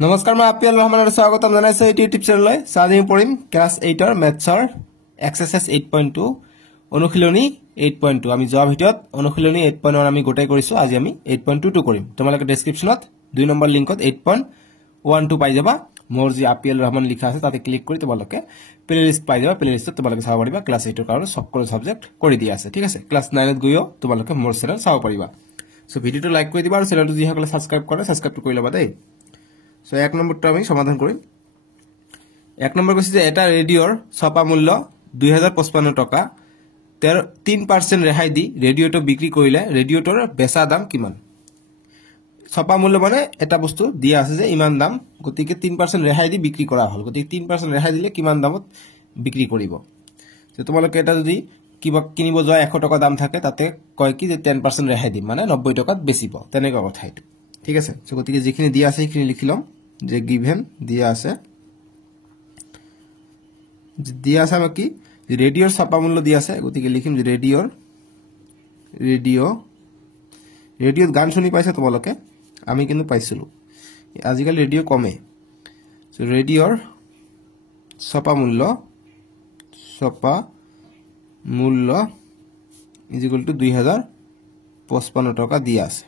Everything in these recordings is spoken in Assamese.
নমস্কাৰ মই আপিয়াল ৰহমানৰ স্বাগতম জনাইছো এই ইউটিউব চেনেললৈ সাজি পঢ়িম ক্লাস 8 ৰ মেথছৰ এক্সাৰসাইজ 8.2 অনুশীলনী 8.2 আমি যোৱা ভিডিঅত অনুশীলনী 8.1 আমি গোটাই কৰিছো আজি আমি 8.22 কৰিম তোমালোকে ডেসক্ৰিপচনত 2 নম্বৰ লিংকত 8.12 পাই যাবা মোৰ যি আপিয়াল ৰহমান লিখা আছে তাতে ক্লিক কৰি তোমালোকে প্লেলিষ্ট পাই যাবা প্লেলিষ্টত তোমালোকে চাব পাৰিবা ক্লাস 8 ৰ কাৰণে সকলো সাবজেক্ট কৰি দিয়া আছে ঠিক আছে ক্লাস 9 ত গৈও তোমালোকে মোৰ চেনেল চাব পাৰিবা সো ভিডিওটো লাইক কৰি দিবা আৰু চেনেলটো যি সকলে সাবস্ক্ৰাইব কৰে সাবস্ক্ৰাইব কৰি লবা দেই সো এক নম্বৰটো আমি সমাধান কৰিম এক নম্বৰ কৈছে যে এটা ৰেডিঅ'ৰ ছপা মূল্য 2055 টকা 3% ৰেহাই দি ৰেডিঅ'টো বিক্ৰী কৰিলে ৰেডিঅ'টোৰ বেচা দাম কিমান ছপা মূল্য মানে এটা বস্তু দিয়া আছে যে ইমান দাম গতিকে 3% ৰেহাই দি বিক্ৰী কৰা হল গতিকে 3% ৰেহাই দিলে কিমান দামত বিক্ৰী কৰিব যে তোমালোকে এটা যদি কিবা কিনিব যোৱা 100 টকা দাম থাকে তাতে কয় কি যে 10% ৰেহাই দিম মানে 90 টকাত বেচিব তেনেকুৱা কথা এটা ঠিক আছে সো গতিকে যিখিনি দিয়া আছে সেইখিনি লিখি লম যে গিভেন দিয়া আছে আমাক কি ৰেডিঅ'ৰ ছপা মূল্য দিয়া আছে গতিকে লিখিম যে ৰেডিঅ'ত গান শুনি পাইছে তোমালোকে আমি কিন্তু পাইছিলো আজিকালি ৰেডিঅ' কমে সো ৰেডিঅ'ৰ ছপা মূল্য ইজ ইকুয়াল টু 2055 টকা দিয়া আছে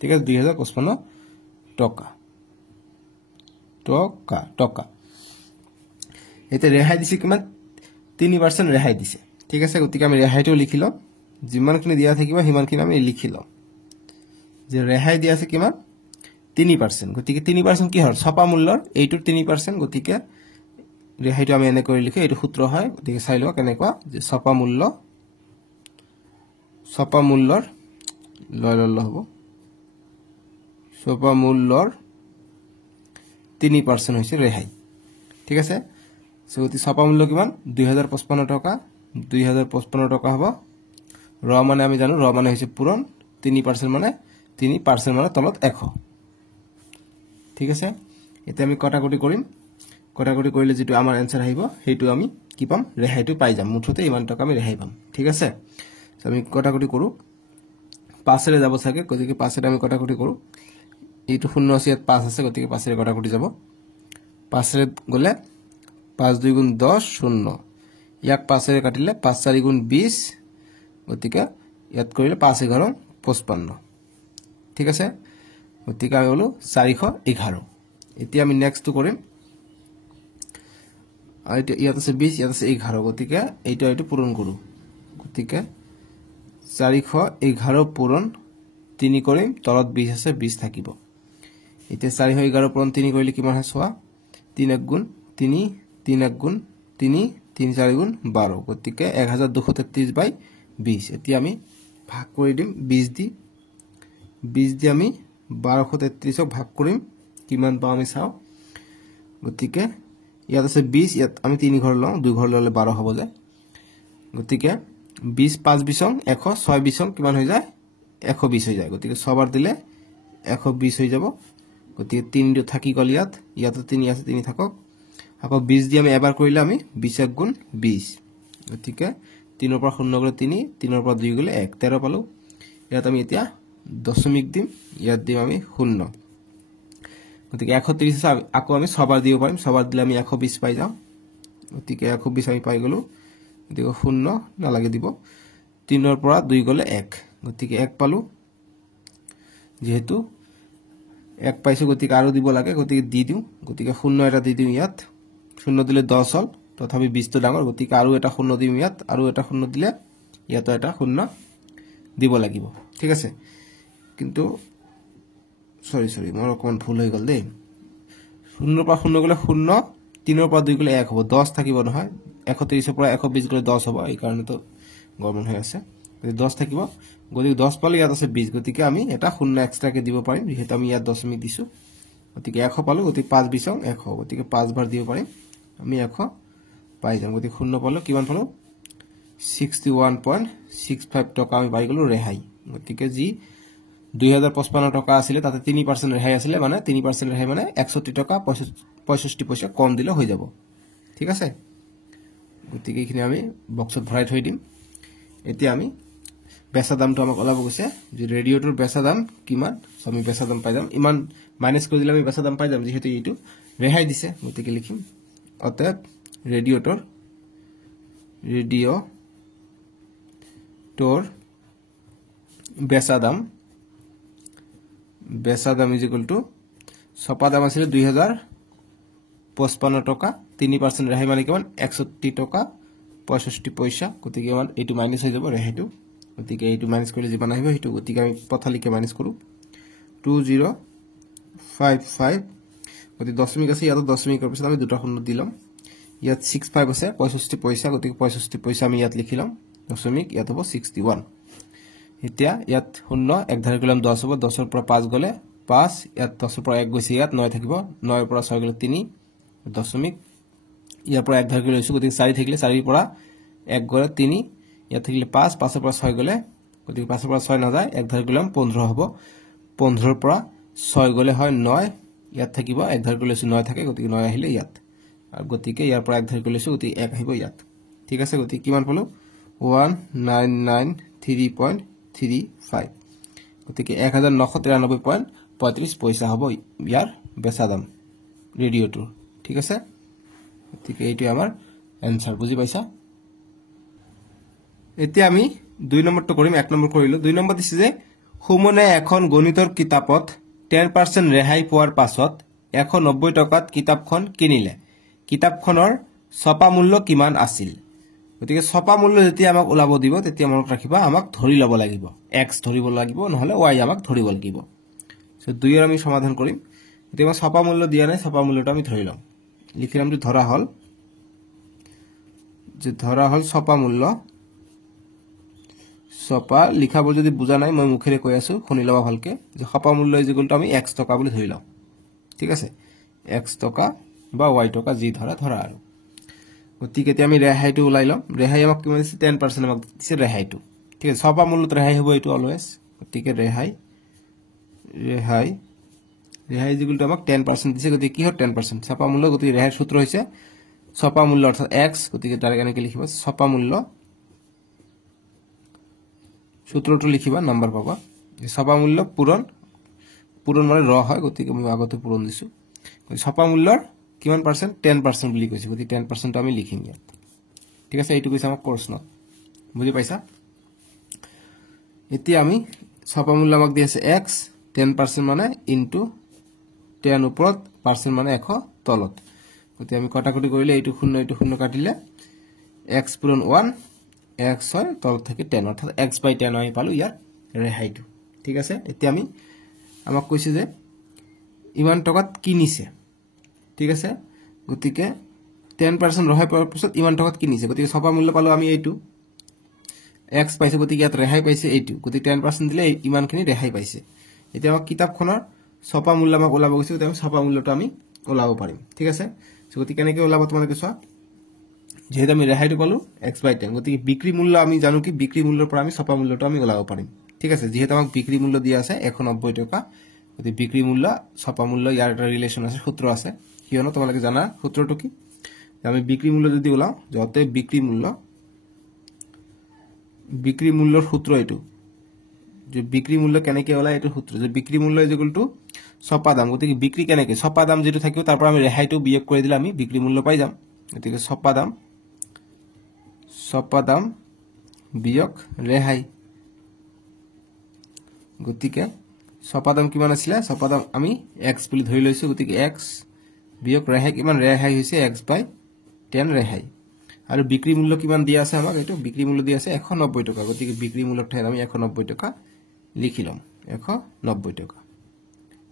ঠিক আছে 2055 টকা এতে ৰেহাই দিছে কিমান 3% ৰেহাই দিছে ঠিক আছে গতিকে আমি ৰেহাইটো লিখি লম যিমানখিনি দিয়া থাকিব হিমানখিনি আমি লিখি লম যে ৰেহাই দিয়া আছে কিমান 3% গতিকে 3% কি হয় ছপা মূল্যৰ এইটোৰ 3% গতিকে ৰেহাইটো আমি এনে কৰি লিখো এইটো সূত্ৰ হয় গতিকে চাই লওক কেনেকুৱা যে ছপা মূল্যৰ লয় হ'ব ছপা মূল্যৰ 3% হৈছে ৰেহাই ঠিক আছে সো অতি ছপা মূল্য কিমান 2055 টকা 2055 টকা হ'ব ৰ মানে আমি জানো ৰ মানে হৈছে পূৰণ 3% মানে 3% মানে তলত 100 ঠিক আছে এতিয়া আমি কটাকটি কৰিম কটাকটি কৰিলে যেটো আমাৰ आंसर আহিব হেইটো আমি কি পাম ৰেহাইটো পাই যাম মুঠতে ইমান টকা আমি ৰেহাই পাম ঠিক আছে সো আমি কটাকটি কৰো 5 ৰে যাব থাকে গতিকে 5 ৰে আমি কটাকটি কৰো এইটো 0 আছে ইয়াত 5 আছে গতিকে 5 ৰে কটাকটি যাব 5 ৰে গলে 5 2 গুণ 10 0 ইয়াক 5 ৰে কাটিলে 5 4 গুণ 20 গতিকে ইয়াত কৰিলে 5 11 55 ঠিক আছে গতিকে আমি হলো 411 এতিয়া আমি নেক্সট টু কৰিম আইটো ইয়াত আছে 20 ইয়াত আছে 11 গতিকে এইটো পূৰণ কৰো গতিকে 411 পূৰণ 3 কৰিম তলত 20 আছে 20 থাকিব এতিয়া 411 পূৰণ 3 কৰিলে কিমান হয় সোৱা 3 1 গুণ 3 3 1 গুণ 3 3 4 গুণ 12 গতিকে 1233 বাই 20 এতিয়া আমি ভাগ কৰি দিম 20 দি আমি 1233 ক ভাগ কৰিম কিমান পাম আমি চাও গতিকে ইয়াত আছে 20 ইয়াত আমি 3 ঘৰ লওঁ 2 ঘৰ ললে 12 হ'ব যায় গতিকে 20 5 20 100 6 20 কিমান হৈ যায় 120 হৈ যায় গতিকে 6 বাৰ দিলে 120 হৈ যাব গতিকে 3 থাকি গল ইয়াত 3 আছে 3 থাকক আকৌ 20 দি আমি এবাৰ কৰিলে আমি 20 গুণ 20 গতিকে 3 ৰ পৰা 0 গলে 3 3 ৰ পৰা 2 গলে 1 13 পালো ইয়াত আমি এতিয়া দশমিক দিম ইয়াত দিম আমি 0 গতিকে 130 আছে আকৌ আমি 6 বাৰ দিব পাৰিম 6 বাৰ দিলে আমি 120 পাই যাম গতিকে 120 আমি পাই গলো গতিকে 0 নালাগে দিব 3 ৰ পৰা 2 গলে 1 গতিকে 1 পালো যেহেতু 1 পাইছো গতিকে আৰু দিব লাগে গতিকে দি দিও গতিকে 0 এটা দি দিও ইয়াত 0 দিলে 10 হল তথাপি 20 তো ডাঙৰ গতিকে আৰু এটা 0 দিম ইয়াত আৰু এটা 0 দিলে ইয়াত এটা 0 দিব লাগিব ঠিক আছে কিন্তু সৰি মোৰ অকমান ভুল হৈ গল দেই 0 পৰা 0 গলে 0 3 ৰ পৰা 2 গলে 1 হ'ব 10 থাকিব নহয় 130 ৰ পৰা 120 গলে 10 হ'ব এই কাৰণে তো গৰমন হৈ আছে 10 থাকিব গতিকে 10 পালে ইয়াত আছে 20 গতিকে আমি এটা 0 এক্সট্ৰা কে দিব পাৰিম যেহেতু আমি ইয়াত দশমিক দিছো গতিকে 100 পালো গতিকে 5 20 100 গতিকে 5 বাৰ দিব পাৰিম আমি 100 পাই যাম গতিকে 0 পালো কিমান পালো 61.65 টকা আমি পাই গলো ৰেহাই গতিকে যি 2055 টকা আছিল তাতে 3% ৰেহাই আছিল মানে 3% ৰেহাই মানে 61 টকা 65 পইচা কম দিলে হৈ যাব ঠিক আছে গতিকে এখিনি আমি বক্সত ভৰাই থৈ দিম এতিয়া আমি বেচা দামটো আমাক ওলাব গৈছে যে ৰেডিঅ'টোৰ বেচা দাম কিমান আমি বেচা দাম পাই যাম ইমান মাইনাস কৰি দিলে আমি বেচা দাম পাই যাম যেহেতু এইটো ৰেহাই দিছে গতিকে লিখিম অতএব ৰেডিঅ'টোৰ বেচা দাম ইজ ইকুয়াল টু ছপা দাম আছিল 2055 টকা 3% ৰেহাই মানে কিমান 61 টকা 65 পইচা গতিকে কিমান এইটো মাইনাস হৈ যাব ৰেহাইটো গতিকে এইটো মাইনাস কৰিলে যিমান আহিব সেইটো গতিকে আমি পথালিকে মাইনাস কৰো 2055 গতিকে দশমিক আছে ইয়াত দশমিকৰ পিছত আমি দুটা শূন্য দিলাম ইয়াত 65 আছে 65 পইচা গতিকে 65 পইচা আমি ইয়াত লিখিলাম দশমিক ইয়াত হ'ব 61 এতিয়া ইয়াত শূন্য এক ধাৰ কৰিলাম 10 হ'ব 10 ৰ পৰা 5 গলে 5 ইয়াত 10 ৰ পৰা 1 গৈছে ইয়াত 9 থাকিব 9 ৰ পৰা 6 গলে 3 দশমিক ইয়াৰ পৰা এক ধাৰ কৰি লৈছো গতিকে 4 থাকিলে 4 ৰ পৰা 1 গলে 3 ইয়াত থাকিলে 5 5 ৰ পৰা 6 গলে গতিকে 5 ৰ পৰা 6 নাযায় এক ধাৰ কৰিলাম 15 হ'ব 15 ৰ পৰা 6 গলে হয় 9 ইয়াত থাকিব এক ধাৰ কৰি লৈছো 9 থাকে গতিকে 9 আহিলে ইয়াত আৰু গতিকে ইয়াৰ পৰা এক ধাৰ কৰি লৈছো গতিকে 1 আহিব ইয়াত ঠিক আছে গতিকে কিমান পালো 1993.35 গতিকে 1993.35 পইচা হ'ব ইয়াৰ বেচা দাম ৰেডিঅ'টোৰ ঠিক আছে গতিকে এইটো আমাৰ এনসাৰ বুজি পাইছা এতিয়া আমি 2 নম্বৰটো কৰিম 1 নম্বৰ কৰিলো 2 নম্বৰ দিছে যে সুমনে এখন গণিতৰ কিতাপত 10% ৰেহাই পোৱাৰ পাছত 190 টকাত কিতাপখন কিনিলে কিতাপখনৰ ছপা মূল্য কিমান আছিল গতিকে ছপা মূল্য যেতিয়া আমাক ওলাব দিব তেতিয়া মনত ৰাখিবা আমাক ধৰি লব লাগিব x ধৰিব লাগিব নহলে y আমাক ধৰিব লাগিব সো 2 এৰ আমি সমাধান কৰিম এতিয়া ছপা মূল্য দিয়া নাই ছপা মূল্যটো আমি ধৰি লম লিখিলাম যে ধৰা হল ছপা মূল্য ছপা লিখাব যদি বুজা নাই মই মুখেৰে কৈ আছো শুনি লবা ভালকে যে ছপা মূল্য ইজ ইকুয়াল টু আমি x টকা বুলি ধৰি লম ঠিক আছে x টকা বা y টকা যি ধৰা আৰু গতিকে এতিয়া আমি ৰেহাইটো ওলাই লম ৰেহাই আমাক কিমান দিছে 10% আমাক দিছে ৰেহাইটো ঠিক আছে ছপা মূল্যত ৰেহাই হ'ব এটো অলৱেজ গতিকে ৰেহাই ইজ ইকুয়াল টু আমাক 10% দিছে গতিকে কি হয় 10% ছপা মূল্য গতিকে ৰেহাইৰ সূত্ৰ হৈছে ছপা মূল্য অৰ্থাৎ x গতিকে তাৰ কেনেকৈ লিখিবা ছপা মূল্য সূত্ৰটো লিখিবা নাম্বাৰ পাবা ছপা মূল্য পূৰণ মানে ৰ হয় গতিকে আমি আগতে পূৰণ দিছো ছপা মূল্যৰ কিমান পাৰ্সেন্ট 10% বুলি কৈছে গতিকে 10% আমি লিখিম ইয়াত ঠিক আছে এইটো কৈছে আমাক প্ৰশ্ন বুজি পাইছা এতিয়া আমি ছপা মূল্য আমাক দি আছে x 10% মানে ইনটু 10 ওপৰত পাৰ্সেন্ট মানে 100 তলত গতিকে আমি কটাকটি কৰিলে এইটো শূন্য কাটিলে x পূৰণ 1 x হয় তলত থাকে 10 অৰ্থাৎ x বাই 10 আমি পালো ইয়াৰ ৰেহাইটো ঠিক আছে এতিয়া আমি আমাক কৈছে যে ইমান টকাত কিনিছে ঠিক আছে গতিকে 10% ৰেহাই পোৱাৰ পিছত ইমান টকাত কিনিছে গতিকে ছপা মূল্য পালো আমি এইটো x পাইছে গতিকে ইয়াত ৰেহাই পাইছে এইটো গতিকে 10% দিলে ইমানখিনি ৰেহাই পাইছে এতিয়া আমাক কিতাপখনৰ ছপা মূল্য আমাক ওলাব গৈছে গতিকে ছপা মূল্যটো আমি ওলাব পাৰিম ঠিক আছে গতিকে কেনেকৈ ওলাব তোমালোকে চোৱা যেহেতু আমি ৰেহাইটো পালো x বাই 10 গতিকে বিক্ৰী মূল্য আমি জানো কি বিক্ৰী মূল্যৰ পৰা আমি ছপা মূল্যটো আমি ওলাব পাৰিম ঠিক আছে যেহেতু আমাক বিক্ৰী মূল্য দিয়া আছে 190 টকা গতিকে বিক্ৰী মূল্য ছপা মূল্য ইয়াৰ এটা ৰিলেচন আছে সূত্ৰ আছে কিয়নো তোমালোকে জানা সূত্ৰটো কি আমি বিক্ৰী মূল্য যদি ওলাও যতে বিক্ৰী মূল্যৰ সূত্ৰ এটো যে বিক্ৰী মূল্য কেনেকৈ ওলাই এটো সূত্ৰ যে বিক্ৰী মূল্য ইজ ইকুয়াল টু ছপা দাম গতিকে বিক্ৰী কেনেকৈ ছপা দাম যেটো থাকিব তাৰ পৰা আমি ৰেহাইটো বিয়োগ কৰি দিলে আমি বিক্ৰী মূল্য পাই যাম গতিকে ছপা দাম বিয়োগ ৰেহাই গতিকে ছপা দাম কিমান আছিল ছপা দাম আমি x বুলি ধৰি লৈছো গতিকে x বিয়োগ ৰেহাই কিমান ৰেহাই হৈছে x বাই 10 ৰেহাই আৰু বিক্ৰী মূল্য কিমান দিয়া আছে আমাক এটো বিক্ৰী মূল্য দিয়া আছে 190 টকা গতিকে বিক্ৰী মূল্যৰ ঠাইত আমি 190 টকা লিখিলম 190 টকা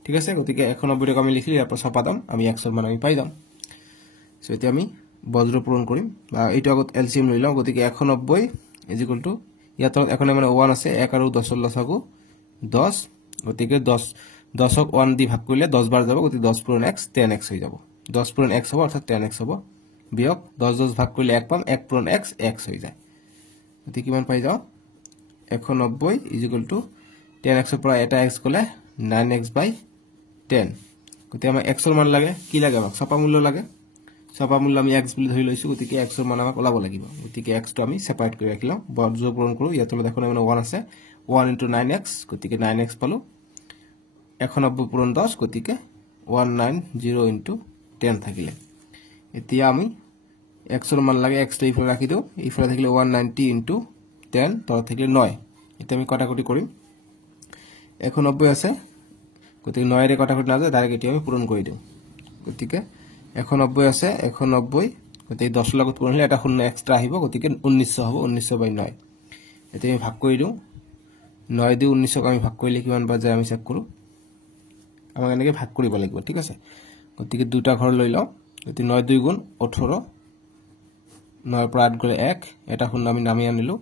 ঠিক আছে গতিকে 190 টকা আমি লিখিলি ইয়াৰ পৰা ছপা দাম আমি x ৰ মান আমি পাই যাম সো এতিয়া আমি বজ্ৰ পূৰণ কৰিম বা এইটো আগত এলসিএম লৈ লওঁ গতিকে 190 ইজ ইকুয়াল টু ইয়াত এখন মানে 1 আছে 1 আৰু 10 ৰ লসাগু 10 গতিকে 10ক 1 দি ভাগ কৰিলে 10 বাৰ যাব গতিকে 10 পূৰণ x 10x হৈ যাব 10 পূৰণ x হ'ব অৰ্থাৎ 10x হ'ব বিয়োগ 10 ভাগ কৰিলে 1 পাম 1 পূৰণ x x হৈ যায় গতিকে কিমান পাই যাও 190 ইজ ইকুয়াল টু 10x ৰ পৰা এটা x গলে 9x বাই 10 গতিকে আমাৰ x ৰ মান লাগে কি লাগে আমাক ছপা মূল্য লাগে ছপা মূল্য আমি x বুলি ধৰি লৈছো গতিকে x ৰ মান আমাক ওলাব লাগিব গতিকে x টো আমি সেপাৰেট কৰি ৰাখিলাম বৰ্জ পূৰণ কৰো ইয়াত তলে দেখোন মানে 1 আছে 1 * 9x গতিকে 9x পালো 190 পূৰণ 10 গতিকে 190 * 10 থাকিলে এতিয়া আমি x ৰ মান লাগে x টো ইফালে ৰাখি দিও ইফালে থাকিলে 190 * 10 তলত থাকিলে 9 এতিয়া আমি কটাকটি কৰিম 190 আছে গতিকে 9 ৰে কটাকটি না যায় ডাইৰেক্ট এতিয়া আমি পূৰণ কৰি দিও গতিকে 190 আছে 190 গতিকে 10 লগত পূৰণ হলে এটা শূন্য এক্সট্ৰা আহিব গতিকে 1900 হ'ব 1900/9 এতিয়া আমি ভাগ কৰি দিও 9 দি 1900 ক আমি ভাগ কৰিলে কিমান পাই যায় আমি চেক কৰো আমাক এনেকৈ ভাগ কৰিব লাগিব ঠিক আছে গতিকে দুটা ঘৰ লৈ লও গতিকে 9 2 গুণ 18 9 পৰা 8 গলে 1 এটা শূন্য আমি নামি আনিলো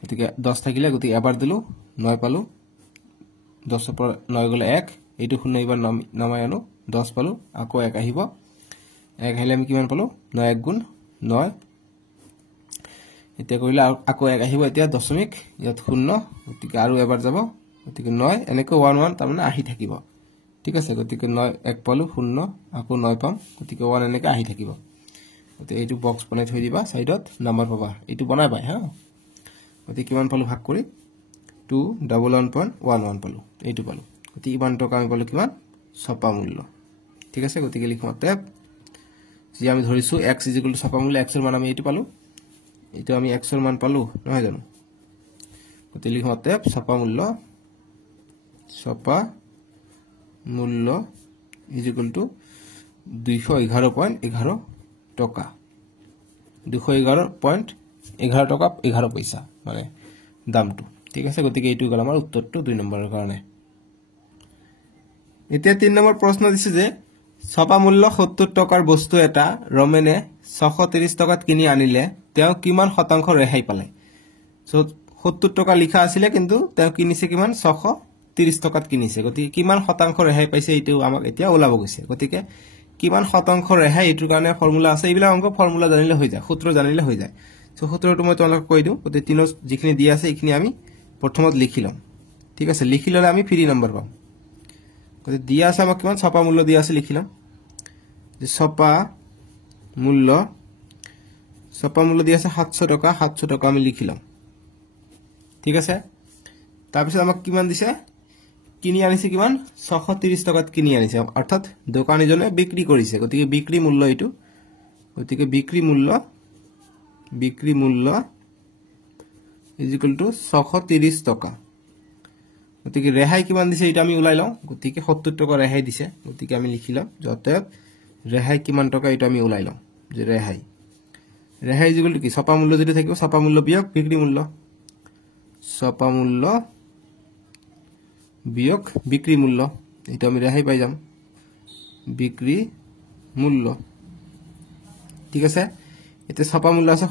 গতিকে 10 থাকিলে গতিকে এবাৰ দিলো 9 পালো 10 পৰা 9 গলে 1 এইটো শূন্য এবাৰ নামাই আনো 10 পালো আকৌ 1 আহিব 1 আহিলে আমি কিমান পালো 9 1 গুণ 9 এতিয়া কইলা আকৌ 1 আহিব এতিয়া দশমিক ইয়াত শূন্য গতিকে আৰু এবাৰ যাব গতিকে 9 এনেকৈ 1 1 তাৰ মানে আহি থাকিব ঠিক আছে গতিকে 9 1 পালো শূন্য আকৌ 9 পাম গতিকে 1 এনেকৈ আহি থাকিব গতিকে এইটো বক্স বনাই থৈ দিবা সাইডত নাম্বাৰ পাবা এইটো বনাই পাই হা গতিকে কিমান পালো ভাগ কৰি 211.11 পালো এইটো পালো গতিকে ইমান টকা আমি পালো কিমান ছপা মূল্য ঠিক আছে গতিকে লিখো টেপ যে আমি ধৰিছো x = ছপা মূল্য x ৰ মান আমি এইটো পালো এইটো আমি x ৰ মান পালো নহয় জানো গতিকে লিখো টেপ ছপা মূল্য = 211.11 টকা 211.11 টকা 11 পইচা মানে দামটো ঠিক আছে গতিকে এইটো গল আমাৰ উত্তৰটো 2 নম্বৰৰ কাৰণে এতিয়া 3 নম্বৰ প্ৰশ্ন দিছে যে ছপা মূল্য 70 টকাৰ বস্তু এটা ৰমেনে 630 টকাত কিনি আনিলে তেওঁ কিমান শতাংশ ৰেহাই পালে সো 70 টকা লিখা আছিল কিন্তু তেওঁ কিনিছে কিমান 630 টকাত কিনিছে গতিকে কিমান শতাংশ ৰেহাই পাইছে এইটো আমাক এতিয়া ওলাব গৈছে গতিকে কিমান শতাংশ ৰেহাই এইটোৰ কাৰণে ফৰ্মুলা আছে এইবিলাক অংক ফৰ্মুলা জানিলে হৈ যায় সূত্ৰ জানিলে হৈ যায় সো সূত্ৰটো মই তোমালোকক কৈ দিও গতিকে তিনৰ যিখিনি দিয়া আছে এইখিনি আমি প্ৰথমত লিখি লম ঠিক আছে লিখি ললে আমি ফ্ৰী নম্বৰ পাম গতিকে দিয়া আছে আমাক কিমান ছপা মূল্য দিয়া আছে লিখি লম যে ছপা মূল্য দিয়া আছে 700 টকা আমি লিখি লম ঠিক আছে তাৰ পিছত আমাক কিমান দিছে কিনি আনিছে কিমান 630 টকাত কিনি আনিছে অৰ্থাৎ দোকানীজনে বিক্ৰী কৰিছে গতিকে বিক্ৰী মূল্য এইটো গতিকে বিক্ৰী মূল্য = 630 টকা গতিকে ৰেহাই কিমান দিছে এটা আমি উলাই লও গতিকে 70 টকা ৰেহাই দিছে গতিকে আমি লিখিলাম যতে ৰেহাই কিমান টকা এটা আমি উলাই লও যে ৰেহাই = কি ছপা মূল্য যদি থাকিব ছপা মূল্য বিয়োগ বিক্ৰী মূল্য ছপা মূল্য বিয়োগ বিক্ৰী মূল্য এটা আমি ৰেহাই পাই যাম বিক্ৰী মূল্য ঠিক আছে এতে ছপা মূল্য আছে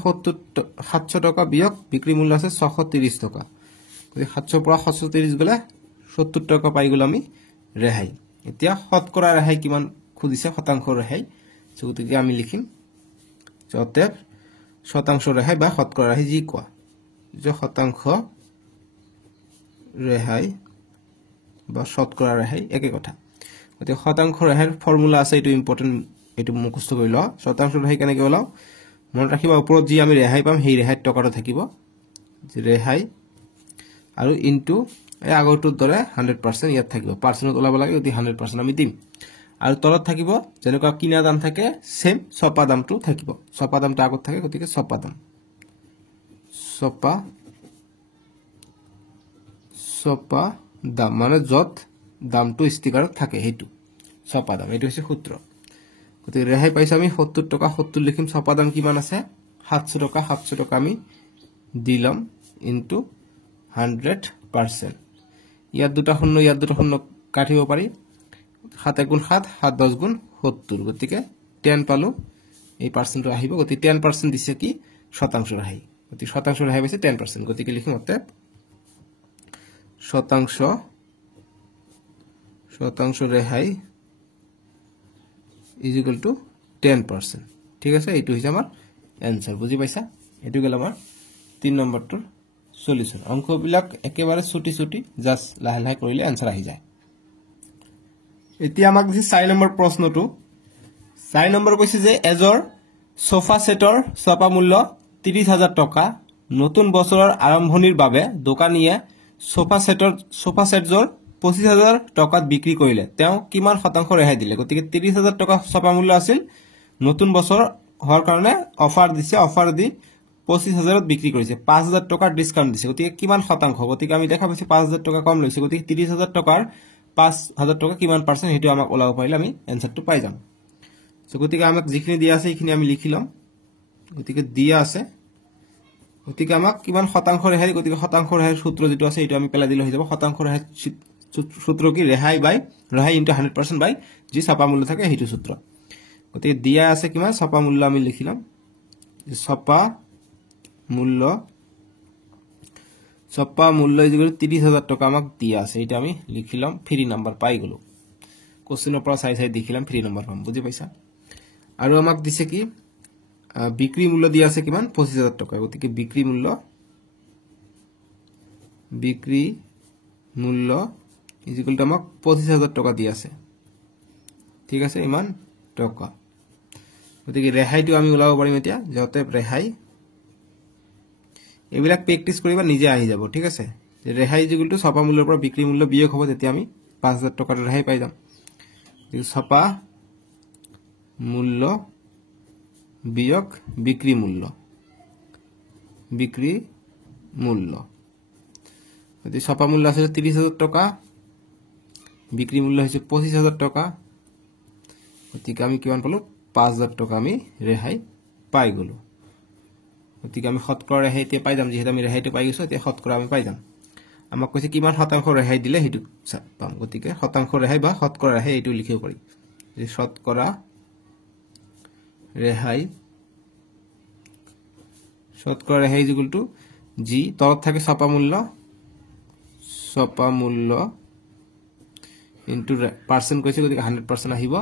700 টকা বিয়োগ বিক্ৰী মূল্য আছে 630 টকা গতিকে 700 পৰা 630 গলে 70 টকা পাই গল আমি ৰেহাই এতিয়া শতকৰা ৰেহাই কিমান খুদিছে শতাংশ ৰেহাই গতিকে আমি লিখিম যতে শতাংশ ৰেহাই বা শতকৰা ৰেহাই যি কোৱা যে শতাংশ ৰেহাই বা শতকৰা ৰেহাই একে কথা গতিকে শতাংশ ৰেহাইৰ ফৰ্মুলা আছে এটো ইম্পৰ্টেন্ট এটো মুখস্থ কৰি লও শতাংশ ৰেহাই কেনেকৈ ওলাও মনত ৰাখিবা ওপৰত যি আমি ৰেহাই পাম সেই ৰেহাই টকাটো থাকিব যে ৰেহাই আৰু ইনটু এই আগৰটোৰ দৰে 100% ইয়াত থাকিব পাৰ্চেন্টত ওলাব লাগে গতি 100% আমি দিম আৰু তলত থাকিব যেনেকুৱা কিনা দাম থাকে সেম ছপা দামটো থাকিব ছপা দামটো আগত থাকে গতিকে ছপা দাম মানে যত দামটো ষ্টিকাৰত থাকে হেতু ছপা দাম এটো হৈছে সূত্ৰ গতিকে ৰেহাই পাইছো আমি 70 টকা 70 লিখিম ছপা দাম কিমান আছে 700 টকা আমি দিলাম ইনটু 100% ইয়াত দুটা শূন্য কাটিব পাৰি 7 গুণ 7 7 10 গুণ 70 গতিকে 10 পালো এই পার্সেন্টটো আহিব গতিকে 10% দিছে কি শতাংশ ৰেহাই গতিকে শতাংশ ৰেহাই হৈছে 10% গতিকে লিখিম অতে শতাংশ ৰেহাই = 10% ঠিক আছে এইটো হৈছে আমাৰ आंसर বুজি পাইছা এটো গেল আমাৰ 3 নম্বৰটোৰ সলিউশন অঙ্কবিলাক একেবাৰে ছুটি জাস্ট লাহে লাহে কৰিলে आंसर আহি যায় এতিয়া আমাক যে 4 নম্বৰ প্ৰশ্নটো 4 নম্বৰ কৈছে যে এজৰ সোফা সেটৰ ছপা মূল্য 30,000 টকা নতুন বছৰৰ আৰম্ভণিৰ বাবে দোকানীয়ে সোফা সেটজৰ 25,000 টকাত বিক্ৰী কৰিলে তেওঁ কিমান শতাংশ ৰেহাই দিলে গতিকে 30,000 টকা ছপা মূল্য আছিল নতুন বছৰ হোৱাৰ কাৰণে অফাৰ দিছে অফাৰ দি 25,000ত বিক্ৰী কৰিছে 5,000 টকাৰ ডিসকাউন্ট দিছে গতিকে কিমান শতাংশ গতিকে আমি দেখা পাইছো 5,000 টকা কম লৈছে গতিকে 30,000 টকাৰ 5,000 টকা কিমান পাৰ্চেন্ট হেতু আমাক ওলাব পাৰিলে আমি এনসারটো পাই যাম সো গতিকে আমাক যিখিনি দিয়া আছে এইখিনি আমি লিখি লম গতিকে দিয়া আছে গতিকে আমাক কিমান শতাংশ ৰেহাই গতিকে শতাংশ ৰেহাইৰ সূত্ৰ যেটো আছে এটো আমি পেলাই দিলে হৈ যাব শতাংশ ৰেহাই সূত্ৰ কি ৰেহাই ইনটু 100% বাই যি ছপা মূল্য থাকে হেতু সূত্র গতিকে দিয়া আছে কিমান ছপা মূল্য আমি লিখিলাম ছপা মূল্য ইকুয়াল 30,000 টাকা আমাক দিয়া আছে এটা আমি লিখিলাম ফ্রি নাম্বার পাই গলো কোশ্চেনৰ পৰা চাই দেখিলাম ফ্ৰি নাম্বাৰ পাম বুজি পাইছা আৰু আমাক দিছে কি বিক্রি মূল্য দিয়া আছে কিমান 25,000 টাকা গতিকে বিক্রি মূল্য ইকুয়াল টু আমাক 25,000 টাকা দিয়া আছে ঠিক আছে ইমান টাকা গতিকে ৰেহাইটো আমি ওলাব পাৰিম এতিয়া যতে ৰেহাই এবিলাক প্ৰেক্টিস কৰিবা নিজে আহি যাব ঠিক আছে যে ৰেহাই ইকুয়াল টু ছপা মূল্যৰ পৰা বিক্ৰি মূল্য বিয়োগ হ'ব তেতিয়া আমি 5,000 টকাৰ ৰেহাই পাই যাম ছপা মূল্য বিয়োগ বিক্রি মূল্য যদি ছপা মূল্য আছে 30,000 টাকা বিক্রি মূল্য হৈছে 25,000 টাকা গতিকে আমি কিমান পালো 5,000 টাকা আমি ৰেহাই পাই গলো গতিকে আমি শতকৰা ৰেহাই এতিয়া পাই যাম যেহেতু আমি ৰেহাইটো পাই গৈছো এতিয়া শতকৰা আমি পাই যাম আমাক কৈছে কিমান শতাংশ ৰেহাই দিলে হেতু পাম গতিকে শতাংশ ৰেহাই বা শতকৰা ৰেহাই এটো লিখিব পাৰি যে শতকৰা ৰেহাই ইকুয়াল টু জি তলত থাকে ছপা মূল্য ইনটু পাৰ্সেন্ট কৈছে গতিকে 100% আহিব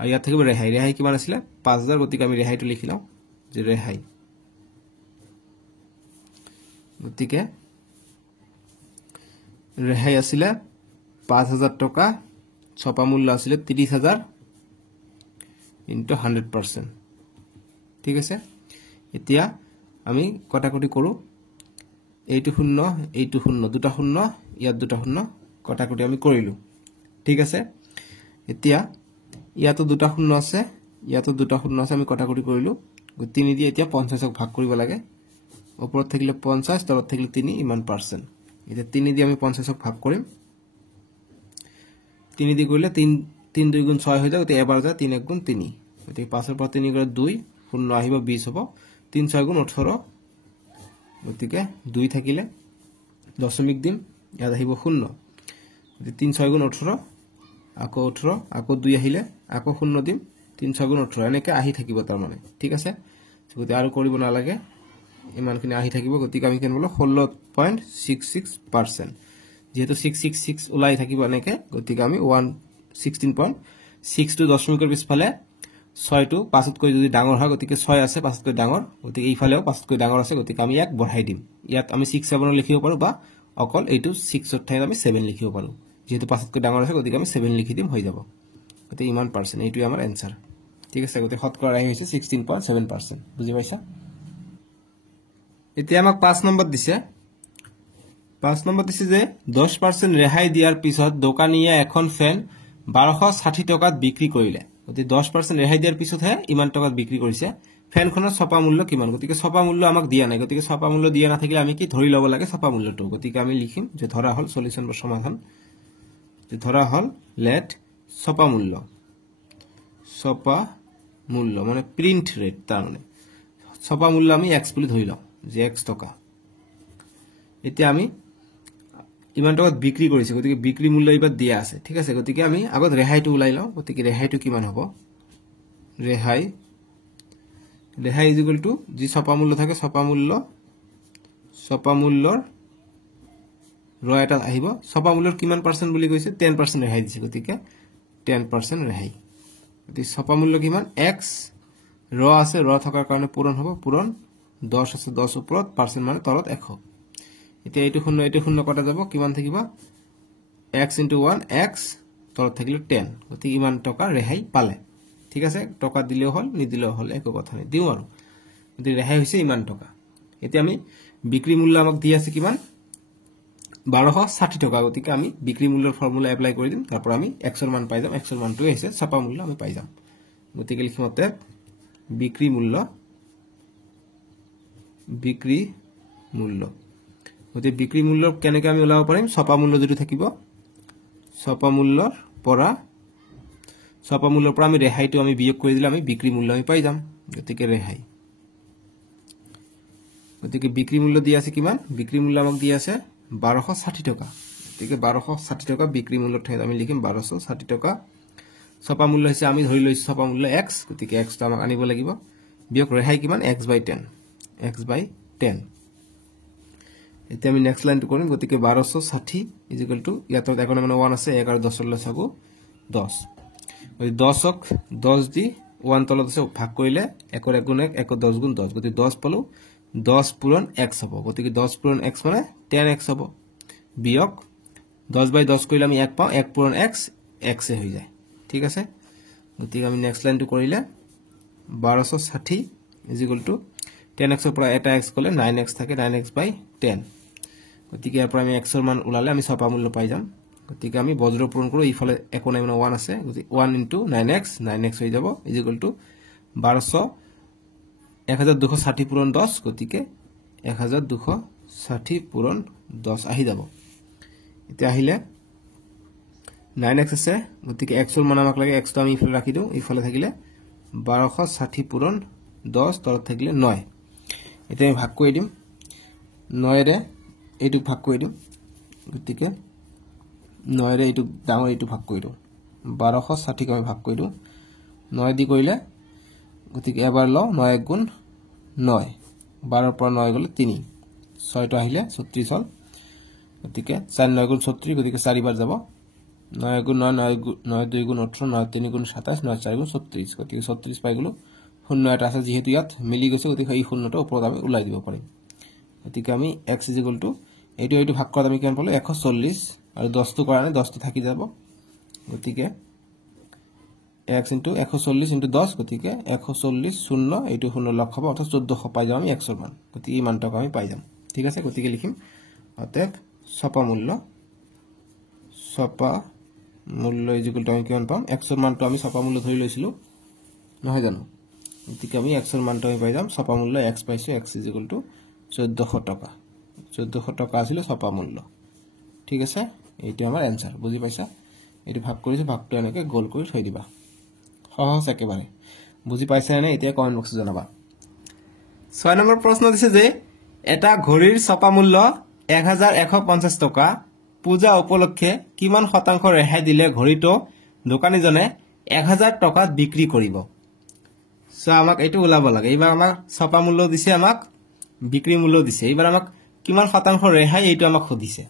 আৰু ইয়াত থাকিব ৰেহাই কিমান আছিল 5,000 গতিকে আমি ৰেহাইটো লিখিলাম যে ৰেহাই গতিকে ৰেহাই আছিল 5,000 টকা ছপা মূল্য আছিল 30,000 ইনটু 100% ঠিক আছে এতিয়া আমি কটাকটি কৰো এইটো শূন্য দুটা শূন্য ইয়াত দুটা শূন্য কটাকটি আমি কৰিলো ঠিক আছে এতিয়া ইয়াতো দুটা শূন্য আছে আমি কটাকটি কৰিলো 3 দি এতিয়া 50 ক ভাগ কৰিব লাগে ওপৰত থাকিলে 50 তলত থাকিলে 3 ইমান পাৰ্সেন্ট এটা 3 দি আমি 50 ক ভাগ কৰিম 3 দি কৰিলে 3 2 গুণ 6 হৈ যায় গতি এবাৰ যায় 3 1 গুণ 3 গতি 5 ৰ পৰা 3 গলে 2 শূন্য আহিব 20 হ'ব 3 6 গুণ 18 গতিকে 2 থাকিলে দশমিক দিম ইয়াত আহিব শূন্য গতি 3 6 গুণ 18 আকৌ 2 আহিলে আকৌ শূন্য দিম 3 6 গুণ 18 এনেকে আহি থাকিব তাৰ মানে ঠিক আছে গতি আৰু কৰিব নালাগে ইমানখিনি আহি থাকিব গতিকে আমি কেন বলো 16.66% যেহেতু 666 ওলাই থাকিব এনেকে গতিকে আমি 116.6 টু দশমিকৰ পিছফালে 6 টু 5 তকৈ যদি ডাঙৰ হয় গতিকে 6 আছে 5 তকৈ ডাঙৰ গতিকে এইফালেও 5 তকৈ ডাঙৰ আছে গতিকে আমি ইয়াক বঢ়াই দিম ইয়াত আমি 6 7 লিখিব পাৰো বা অকল এইটো 6 ৰ ঠাইত আমি 7 লিখিব পাৰো যেহেতু 5 তকৈ ডাঙৰ আছে গতিকে আমি 7 লিখি দিম হৈ যাব গতিকে ইমান পার্সেন্ট এইটোই আমাৰ আনসাৰ ঠিক আছে গতিকে শতকৰা ৰেহাই হৈছে 16.7% বুজি পাইছা এতিয়া আমাক 5 নম্বৰ দিছে যে 10% ৰেহাই দিয়াৰ পিছত দোকানীয়ে এখন ফেন 1260 টকাত বিক্ৰী কৰিলে গতি 10% ৰেহাই দিয়াৰ পিছতহে ইমান টকাত বিক্ৰী কৰিছে ফেনখনৰ ছপা মূল্য কিমান গতিকে ছপা মূল্য আমাক দিয়া নাই গতিকে ছপা মূল্য দিয়া নাথাকিলে আমি কি ধৰি লব লাগে ছপা মূল্যটো গতিকে আমি লিখিম যে ধৰা হল সলিউশন বা সমাধান যে ধৰা হল লেট ছপা মূল্য মানে প্ৰিন্ট ৰেট তাৰ মানে ছপা মূল্য আমি x বুলি ধৰি লম যে x টকা এতিয়া আমি ইমান টকাত বিক্ৰী কৰিছে গতিকে বিক্ৰী মূল্য ইবাৰ দিয়া আছে ঠিক আছে গতিকে আমি আগত ৰেহাইটো উলাই লওঁ গতিকে ৰেহাইটো কিমান হ'ব ৰেহাই ইকুয়াল টু যি ছপা মূল্য থাকে ছপা মূল্যৰ ৰ এটা আহিব ছপা মূল্যৰ কিমান পাৰ্সেন্ট বুলি কৈছে 10% ৰেহাই দিছে গতিকে 10% ৰেহাই গতিকে ছপা মূল্য কিমান x ৰ আছে ৰ থকাৰ কাৰণে পূৰণ হ'ব পূৰণ 10 আছে 10 ওপৰত পার্সেন্ট মানে তলত 100 এতিয়া এইটো শূন্য কটা যাব কিমান থাকিব x * 1 x তলত থাকিলে 10 গতিকে ইমান টকা ৰেহাই পালে ঠিক আছে টকা দিলেও হল নিদিলেও হল একো কথা নাই দিও আৰু গতি ৰেহাই হৈছে ইমান টকা এতিয়া আমি বিক্ৰী মূল্য আমাক দি আছে কিমান 1260 টকা গতিকে আমি বিক্ৰী মূল্যৰ ফৰ্মুলা এপ্লাই কৰি দিম তাৰ পৰা আমি x ৰ মান পাই যাম x ৰ মানটো হৈছে ছপা মূল্য আমি পাই যাম গতিকে লিখিমতে বিক্ৰী মূল্য গতিকে বিক্ৰী মূল্য কেনেকৈ আমি ওলাব পাৰিম ছপা মূল্য যদি থাকিব ছপা মূল্যৰ পৰা আমি ৰেহাইটো আমি বিয়োগ কৰি দিলে আমি বিক্ৰী মূল্য আমি পাই যাম গতিকে ৰেহাই গতিকে বিক্ৰী মূল্য দি আছে কিমান বিক্ৰী মূল্য আমাক দি আছে 1260 টকা গতিকে 1260 টকা বিক্ৰী মূল্যৰ ঠাইত আমি লিখিম 1260 টকা ছপা মূল্য হৈছে আমি ধৰি লৈছো ছপা মূল্য x গতিকে x টো আমাক আনিব লাগিব বিয়োগ ৰেহাই কিমান x/10 এতিয়া আমি নেক্সট লাইনটো কৰিম গতিকে 1260 ইয়াত এখনে মানে 1 আছে 1 আৰু 10 লৈ চাবো 10 গতিকে 10ক 10 দি 1 তলত আছে ভাগ কৰিলে 1 ৰ 1 গুণ 1 1 ৰ 10 গুণ 10 গতিকে 10 পালো 10 পূৰণ x হ'ব গতিকে 10 পূৰণ x মানে 10x হ'ব বিয়োগ 10/10 কৰিলে আমি 1 পাও 1 পূৰণ x x এ হৈ যায় ঠিক আছে গতিকে আমি নেক্সট লাইনটো কৰিলে 1260 10x ৰ পৰা এটা x গলে 9x থাকে 9x/10 গতিকে ইয়াৰ পৰা আমি x ৰ মান উলালে আমি ছপা মূল্য পাই যাম গতিকে আমি বজ্ৰ পূৰণ কৰো ইফালে একো নাই মানে 1 আছে গতিকে 1 * 9x হৈ যাব 1260 পূৰণ 10 গতিকে 1260 পূৰণ 10 আহি যাব এতিয়া আহিলে 9x আছে গতিকে x ৰ মান আমাক লাগে x টো আমি ইফালে ৰাখি দিও ইফালে থাকিলে 1260 পূৰণ 10 তলত থাকিলে 9 এতিয়া আমি ভাগ কৰি দিম 9 ৰে এইটো ভাগ কৰি দিম গতিকে 9 ৰে এইটো ডাঙৰ এইটো ভাগ কৰি দিও 1260 ক আমি ভাগ কৰি দিও 9 দি কৰিলে গতিকে এবাৰ ল 9 গুণ 9 12 পৰা 9 গলে 3 6 টো আহিলে 36 হল গতিকে 4 9 গুণ 36 গতিকে 4 বাৰ যাব 9 গুণ 9 9 2 গুণ 18 9 3 গুণ 27 9 4 গুণ 36 গতিকে 36 পাই গলো শূন্য এটা আছে যেহেতু ইয়াত মিলি গৈছে গতিকে এই শূন্যটো ওপৰত আমি উলাই দিব পাৰিম গতিকে আমি x এইটো ভাগ কৰাত আমি কিমান পালো 140 আৰু 10 টো কাৰণে 10 টো থাকি যাব গতিকে x * 140 * 10 গতিকে 140 শূন্য এইটো শূন্য লগ হ'ব অর্থাৎ 1400 পাই যাম আমি x ৰ মান গতিকে এই মানটো আমি পাই যাম ঠিক আছে গতিকে লিখিম অতএব ছপা মূল্য আমি কিমান পাম x ৰ মানটো আমি ছপা মূল্য ধৰি লৈছিলো নহয় জানো গতিকে আমি x ৰ মানটো আমি পাই যাম ছপা মূল্য x পাইছো x = 1400 টকা 1400 টকা আছিল ছপা মূল্য ঠিক আছে এইটো আমাৰ आंसर বুজি পাইছা এইটো ভাগ কৰিছো ভাগটো এনেকৈ গোল কৰি থৈ দিবা সহজ একেবাৰে বুজি পাইছা নে এতিয়া কমেন্ট বক্সত জনাবা 6 নম্বৰ প্ৰশ্ন দিছে যে এটা ঘড়ীৰ ছপা মূল্য 1150 টকা পূজা উপলক্ষে কিমান শতাংশ ৰেহাই দিলে ঘড়ীটো দোকানীজনে 1000 টকাত বিক্ৰী কৰিব সো আমাক এইটো ওলাব লাগে এইবাৰ আমাক ছপা মূল্য দিছে আমাক বিক্ৰী মূল্য দিছে এইবাৰ আমাক কিমান শতাংশ ৰেহাই এইটো আমাক খুদিছে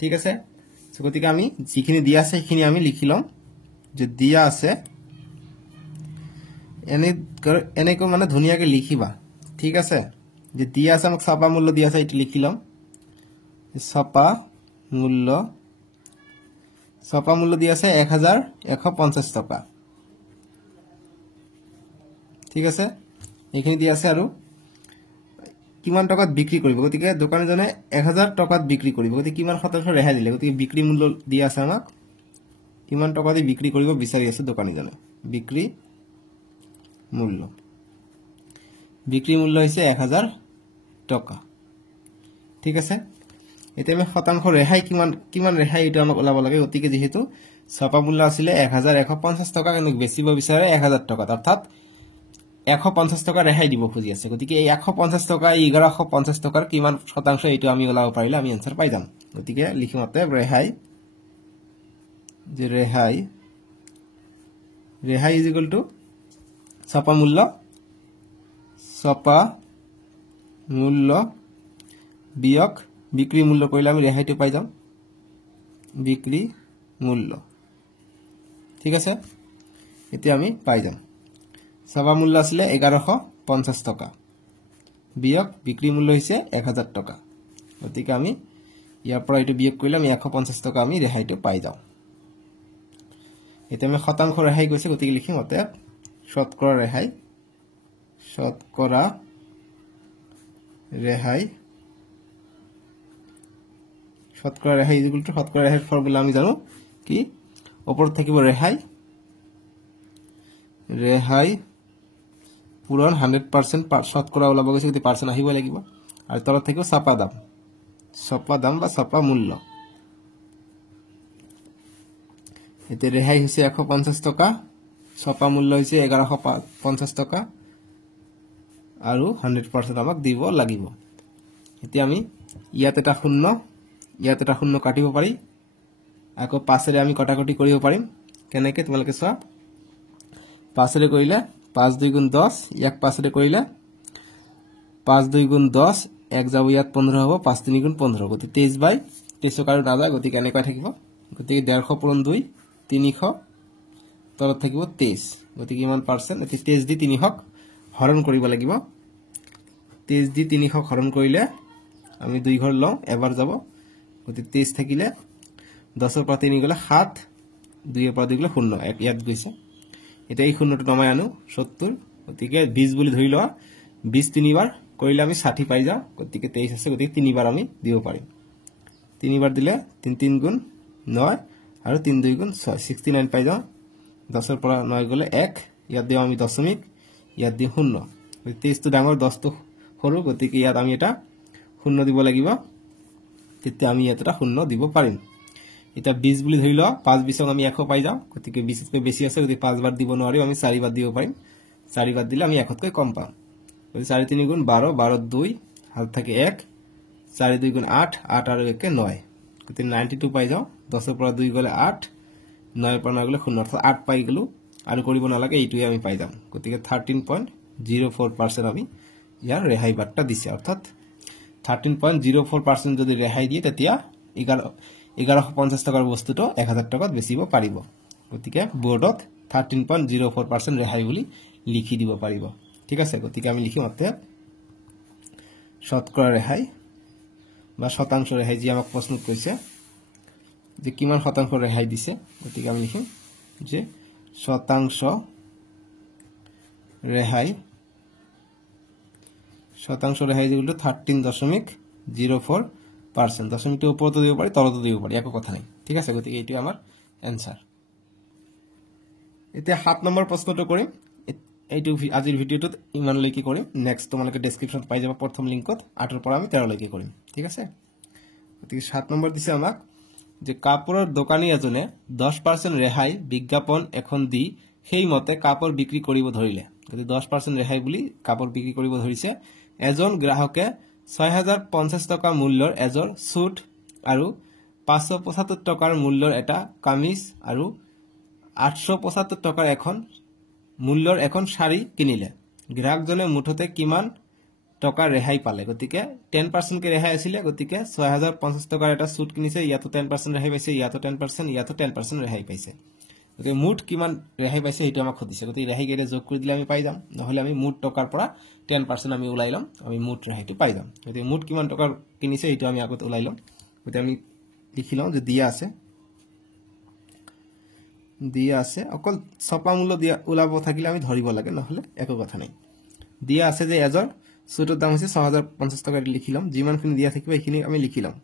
ঠিক আছে সো গতিকে আমি যিখিনি দিয়া আছে সেইখিনি আমি লিখি লম যে দিয়া আছে এনেকৈ মানে ধুনিয়াকে লিখিবা ঠিক আছে যে দিয়া আছে আমাক ছপা মূল্য দিয়া আছে এইটো লিখি লম ছপা মূল্য দিয়া আছে 1150 টকা ঠিক আছে এইখিনি দিয়া আছে আৰু কিমান টকাত বিক্ৰী কৰিব গতিকে দোকানীজনে 1000 টকাত বিক্ৰী কৰিব গতিকে কিমান শতাংশ ৰেহাই দিলে গতিকে বিক্ৰী মূল্য দিয়া আছে আমাক কিমান টকা দি বিক্ৰী কৰিব বিচাৰি আছে দোকানীজনে বিক্ৰী মূল্য হৈছে 1000 টকা ঠিক আছে এতিয়া আমি শতাংশ ৰেহাই কিমান ৰেহাই এটা আমাক ওলাব লাগে গতিকে যেহেতু ছপা মূল্য আছিল 1150 টকা কিন্তু বেছিব বিচাৰে 1000 টকা অৰ্থাৎ 150 টকা ৰেহাই দিব খুজি আছে গতিকে এই 150 টকা 1150 টকাৰ কিমান শতাংশ এইটো আমি ওলাব পাৰিলে আমি आंसर পাই যাম গতিকে লিখিমতে ৰেহাই ছপা মূল্য বিয়োগ বিক্ৰী মূল্য কৰিলে আমি ৰেহাইটো পাই যাম বিক্ৰী মূল্য ঠিক আছে এতিয়া আমি পাই যাম ছপা মূল্য আছিল 1150 টকা বিয়োগ বিক্ৰী মূল্য হৈছে 1000 টকা গতিকে আমি ইয়াৰ পৰা এটো বিয়োগ কৰিলে আমি 150 টকা আমি ৰেহাইটো পাই যাও এতিয়া আমি শতাংশ ৰেহাই গৈছে গতিকে লিখিম অতএব শতকৰা ৰেহাই শতকৰা ৰেহাই শতকৰা ৰেহাই ইকুয়াল টু শতকৰা ৰেহাইৰ ফৰ্মুলা আমি জানো কি ওপৰত থাকিব ৰেহাই ৰেহাই পূৰণ 100% শতকৰা ওলাব গৈছে গতি পাৰ্চেন্ট আহিব লাগিব আৰু তলত থাকিব ছাপা দাম বা ছাপা মূল্য এতে ৰেহাই হৈছে 150 টকা ছাপা মূল্য হৈছে 1150 টকা আৰু 100% আমাক দিব লাগিব এতিয়া আমি ইয়াত এটা শূন্য কাটিব পাৰি আকৌ 5 ৰে আমি কটাকটি কৰিব পাৰিম কেনেকৈ তোমালোকে চোৱা 5 ৰে কৰিলে 5 2 গুণ 10 ইয়াক 5 ৰে কৰিলে 5 2 গুণ 10 এক যাব ইয়াত 15 হ'ব 5 3 গুণ 15 গতি 23 বাই 23 কাৰো না যায় গতি কেনেকৈ থাকিব গতি 150 পূৰণ 2 300 তলত থাকিব 23 গতি কিমান পাৰ্চেন্ট এতি 23 দি 300 হৰণ কৰিব লাগিব 23 দি 300 হৰণ কৰিলে আমি 2 ঘৰ লওঁ এবাৰ যাব গতি 23 থাকিলে 10 ৰ পৰা 3 গলে 7 2 ৰ পৰা 2 গলে 0 এক ইয়াত গৈছে এটা এই শূন্যটো নমাই আনো 70 গতিকে 20 বুলি ধৰি লওয়া 20 তিনিবাৰ কৰিলে আমি 60 পাই যাও গতিকে 23 আছে গতিকে তিনিবাৰ আমি দিব পাৰিম তিনিবাৰ দিলে 3 3 গুণ 9 আৰু 3 2 গুণ 6 69 পাই যাও 10 ৰ পৰা 9 গলে 1 ইয়াত দিও আমি দশমিক ইয়াত দিও 0 23 টো ডাঙৰ 10 টো সৰু গতিকে ইয়াত আমি এটা 0 দিব লাগিব তেতিয়া আমি ইয়াত এটা 0 দিব পাৰিম এটা 20 বুলি ধৰি লও 5 20 আমি 100 পাই যাও গতিকে 20 তকৈ বেছি আছে গতি 5 বাৰ দিব নোৱাৰি আমি 4 বাৰ দিব পাৰিম 4 বাৰ দিলে আমি 1 তকৈ কম পাম গতি 4 3 গুণ 12 12 2 হাত থাকে 1 4 2 গুণ 8 8 আৰু 1 9 গতি 92 পাই যাও 10 ৰ পৰা 2 গলে 8 9 ৰ পৰা 9 গলে 0 অৰ্থাৎ 8 পাই গলো আৰু কৰিব নালাগে এইটোই আমি পাই যাম গতিকে 13.04% আমি ইয়াৰ ৰেহাই বাৰ্তা দিছে অৰ্থাৎ 13.04% যদি ৰেহাই দিয়ে তেতিয়া 1150 টকাৰ বস্তুটো 1000 টকাত বেচিব পাৰিব গতিকে বোৰ্ডত 13.04% ৰেহাই বুলি লিখি দিব পাৰিব ঠিক আছে গতিকে আমি লিখিম অতএব শতকৰা ৰেহাই বা শতাংশ ৰেহাই যি আমাক প্ৰশ্নত কৈছে যে কিমান শতাংশ ৰেহাই দিছে গতিকে আমি লিখিম যে শতাংশ ৰেহাই যেগুলো 13.04% দশমিকটো ওপৰতো দিব পাৰি তলতো দিব পাৰি একো কথা নাই ঠিক আছে গতিকে এইটো আমাৰ এনসাৰ এতিয়া 7 নম্বৰ প্ৰশ্নটো কৰিম এইটো আজিৰ ভিডিওটোত ইমানলৈকে কৰিম নেক্সট তোমালোকে ডেসক্ৰিপশন পাই যাবা প্ৰথম লিংকত 8 ৰ পৰা আমি 13 লৈকে কৰিম ঠিক আছে গতিকে 7 নম্বৰ দিছে আমাক যে কাপোৰৰ দোকানী এজনে 10% ৰেহাই বিজ্ঞাপন এখন দি সেই মতে কাপোৰ বিক্ৰী কৰিব ধৰিলে গতি 10% ৰেহাই বুলি কাপোৰ বিক্ৰী কৰিব ধৰিছে এজন গ্ৰাহকে 6050 টকা মূল্যৰ এজৰ সুট আৰু 575 টকাৰ মূল্যৰ এটা কামিজ আৰু 875 টকাৰ এখন মূল্যৰ এখন শাৰী কিনিলে গ্ৰাহকজনে মুঠতে কিমান টকা ৰেহাই পালে গতিকে 10% কে ৰেহাই আছিল গতিকে 6050 টকাৰ এটা সুট কিনিছে ইয়াতো 10% ৰেহাই পাইছে ইয়াতো 10% ইয়াতো 10% ৰেহাই পাইছে গতিকে মুঠ কিমান ৰেহাই পাইছে হেতু আমাক খুদিছে গতিকে ৰেহাই কেৰে যোগ কৰি দিলে আমি পাই যাম নহলে আমি মুঠ টকাৰ পৰা 10% আমি উলাই লম আমি মুঠ ৰেহাইটো পাই যাম গতিকে মুঠ কিমান টকাৰ কিনিছে হেতু আমি আগত উলাই লম গতিকে আমি লিখি লম যে দিয়া আছে অকল ছপা মূল্য দিয়া উলাব থাকিলে আমি ধৰিব লাগে নহলে একো কথা নাই দিয়া আছে যে এজৰ সুটৰ দাম হৈছে 6050 টকা লিখি লম যিমানখিনি দিয়া থাকিব এইখিনি আমি লিখি লম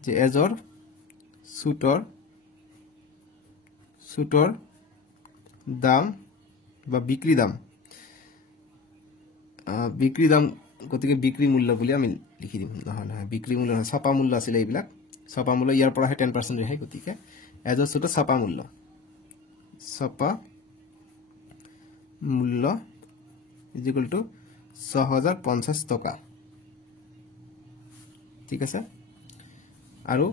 যে এজৰ সুটৰ দাম বা বিক্রি দাম গতিকে বিক্রি মূল্য বুলি আমি লিখি দিম নহলে বিক্রি মূল্য ছপা মূল্য আছিল এইবিলাক ছপা মূল্য ইয়াৰ পৰা 10% ৰেহাই গতিকে এজৰ সুটৰ ছপা মূল্য is equal to 6050 টকা ঠিক আছে আৰু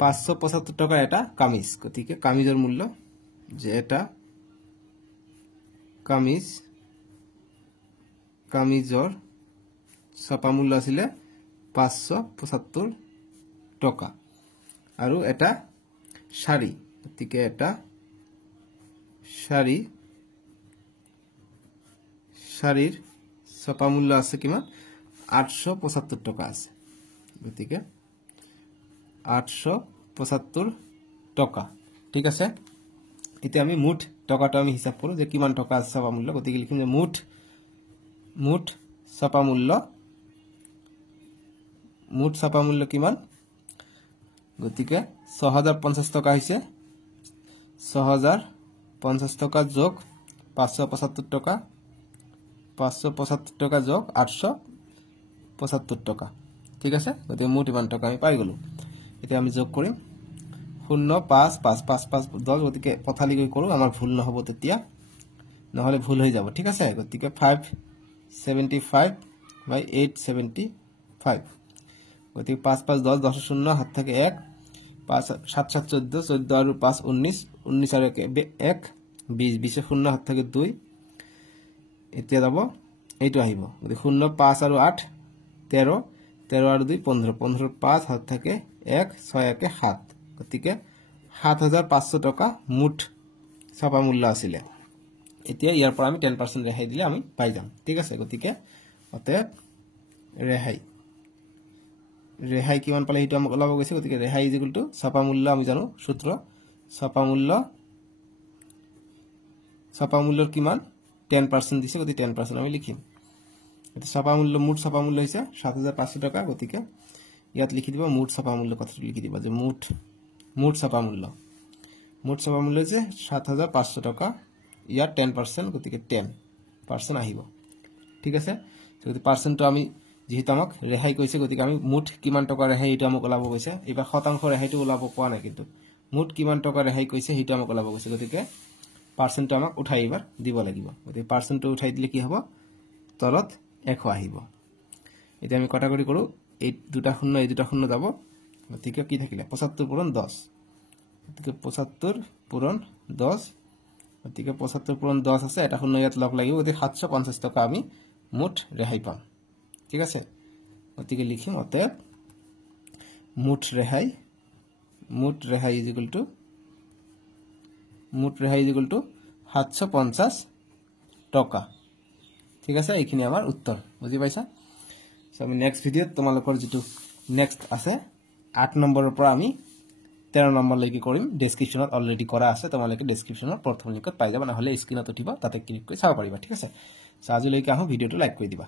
575 টকা এটা কামিজ গতিকে কামিজৰ মূল্য যে এটা কামিজৰ ছপা মূল্য আছিল 575 টকা আৰু এটা শাৰী গতিকে এটা শাৰীৰ ছপা মূল্য আছে কিমান 875 টকা আছে গতিকে 875 টকা ঠিক আছে এতিয়া আমি মুঠ টকাটো আমি হিসাব কৰোঁ যে কিমান টকা আছে ছপা মূল্য গতিকে লিখিম যে মুঠ ছপা মূল্য কিমান গতিকে 6050 টকা হৈছে 6050 টকা যোগ 575 টকা 575 টকা যোগ 875 টকা ঠিক আছে গতিকে মুঠ ইমান টকা আমি পাই গলো এতিয়া আমি যোগ কৰিম 05555 গতিকে পথালি গৈ কৰো আমাৰ ভুল নহব তেতিয়া নহলে ভুল হৈ যাব ঠিক আছে গতিকে 575 বাই 875 গতিকে 5510 10 হাত থাকে 1 5 7 7 14 14 আৰু 5 19 19 আৰু 1 20 20 শূন্য হাত থাকে 2 এতিয়া যাব এইটো আহিব গতিকে 0 5 আৰু 8 13 13 আৰু 2 15 15 5 হাত থাকে 1 6 1 7 গতিকে 7500 টকা মুঠ ছপা মূল্য আছিল এতিয়া ইয়াৰ পৰা আমি 10% ৰেহাই দিলে আমি পাই যাম ঠিক আছে গতিকে অতে ৰেহাই কিমান পালে হিটো আমাক ওলাব গৈছে গতিকে ৰেহাই ইজ ইকুৱেল টু ছপা মূল্য আমি জানো সূত্ৰ ছপা মূল্যৰ কিমান 10% দিছে গতিকে 10% আমি লিখিম এটা ছপা মূল্য মুঠ ছপা মূল্য হৈছে 7500 টকা গতিকে ইয়াত লিখি দিব মুঠ ছপা মূল্য কথাটো লিখি দিব যে মুঠ ছপা মূল্য হৈছে 7500 টকা ইয়াৰ 10% গতিকে 10% আহিব ঠিক আছে যদি পাৰ্সেন্টটো আমি যেহেতু আমাক ৰেহাই কৈছে গতিকে আমি মুঠ কিমান টকা ৰেহাই এটা আমাক ওলাব গৈছে এবা শতাংশ ৰেহাইটো ওলাব পোৱা নাই কিন্তু মুঠ কিমান টকা ৰেহাই কৈছে হেটো আমাক ওলাব গৈছে গতিকে পাৰ্সেন্টটো আমাক উঠাই এবাৰ দিব লাগিব গতিকে পার্সেন্টটো উঠাই দিলে কি হ'ব তলত 100 আহিব এতিয়া আমি কটাকটি কৰো এই দুটা শূন্য যাব গতিকে কি থাকিলে 75 পূৰণ 10 গতিকে 75 পূৰণ 10 গতিকে 75 পূৰণ 10 আছে এটা শূন্য ইয়াত লগ লাগিব গতিকে 750 টকা আমি মুঠ ৰেহাই পাম ঠিক আছে গতিকে লিখিম অতএব মুঠ ৰেহাই ইজ ইকুৱেল টু 750 টকা ঠিক আছে এইখিনি আমাৰ উত্তৰ বুজি পাইছা সো আমি নেক্সট ভিডিওত তোমালোকৰ যেটো নেক্সট আছে 8 নম্বৰৰ পৰা আমি 13 নম্বৰ লৈকে কৰিম ডেসক্ৰিপচনত অলৰেডি কৰা আছে তোমালোকে ডেসক্ৰিপচনৰ প্ৰথম লিংকত পাই যাবা নহলে স্ক্ৰিনত উঠিবা তাতে ক্লিক কৰি চাব পাৰিবা ঠিক আছে সো আজিলৈকে আহো ভিডিওটো লাইক কৰি দিবা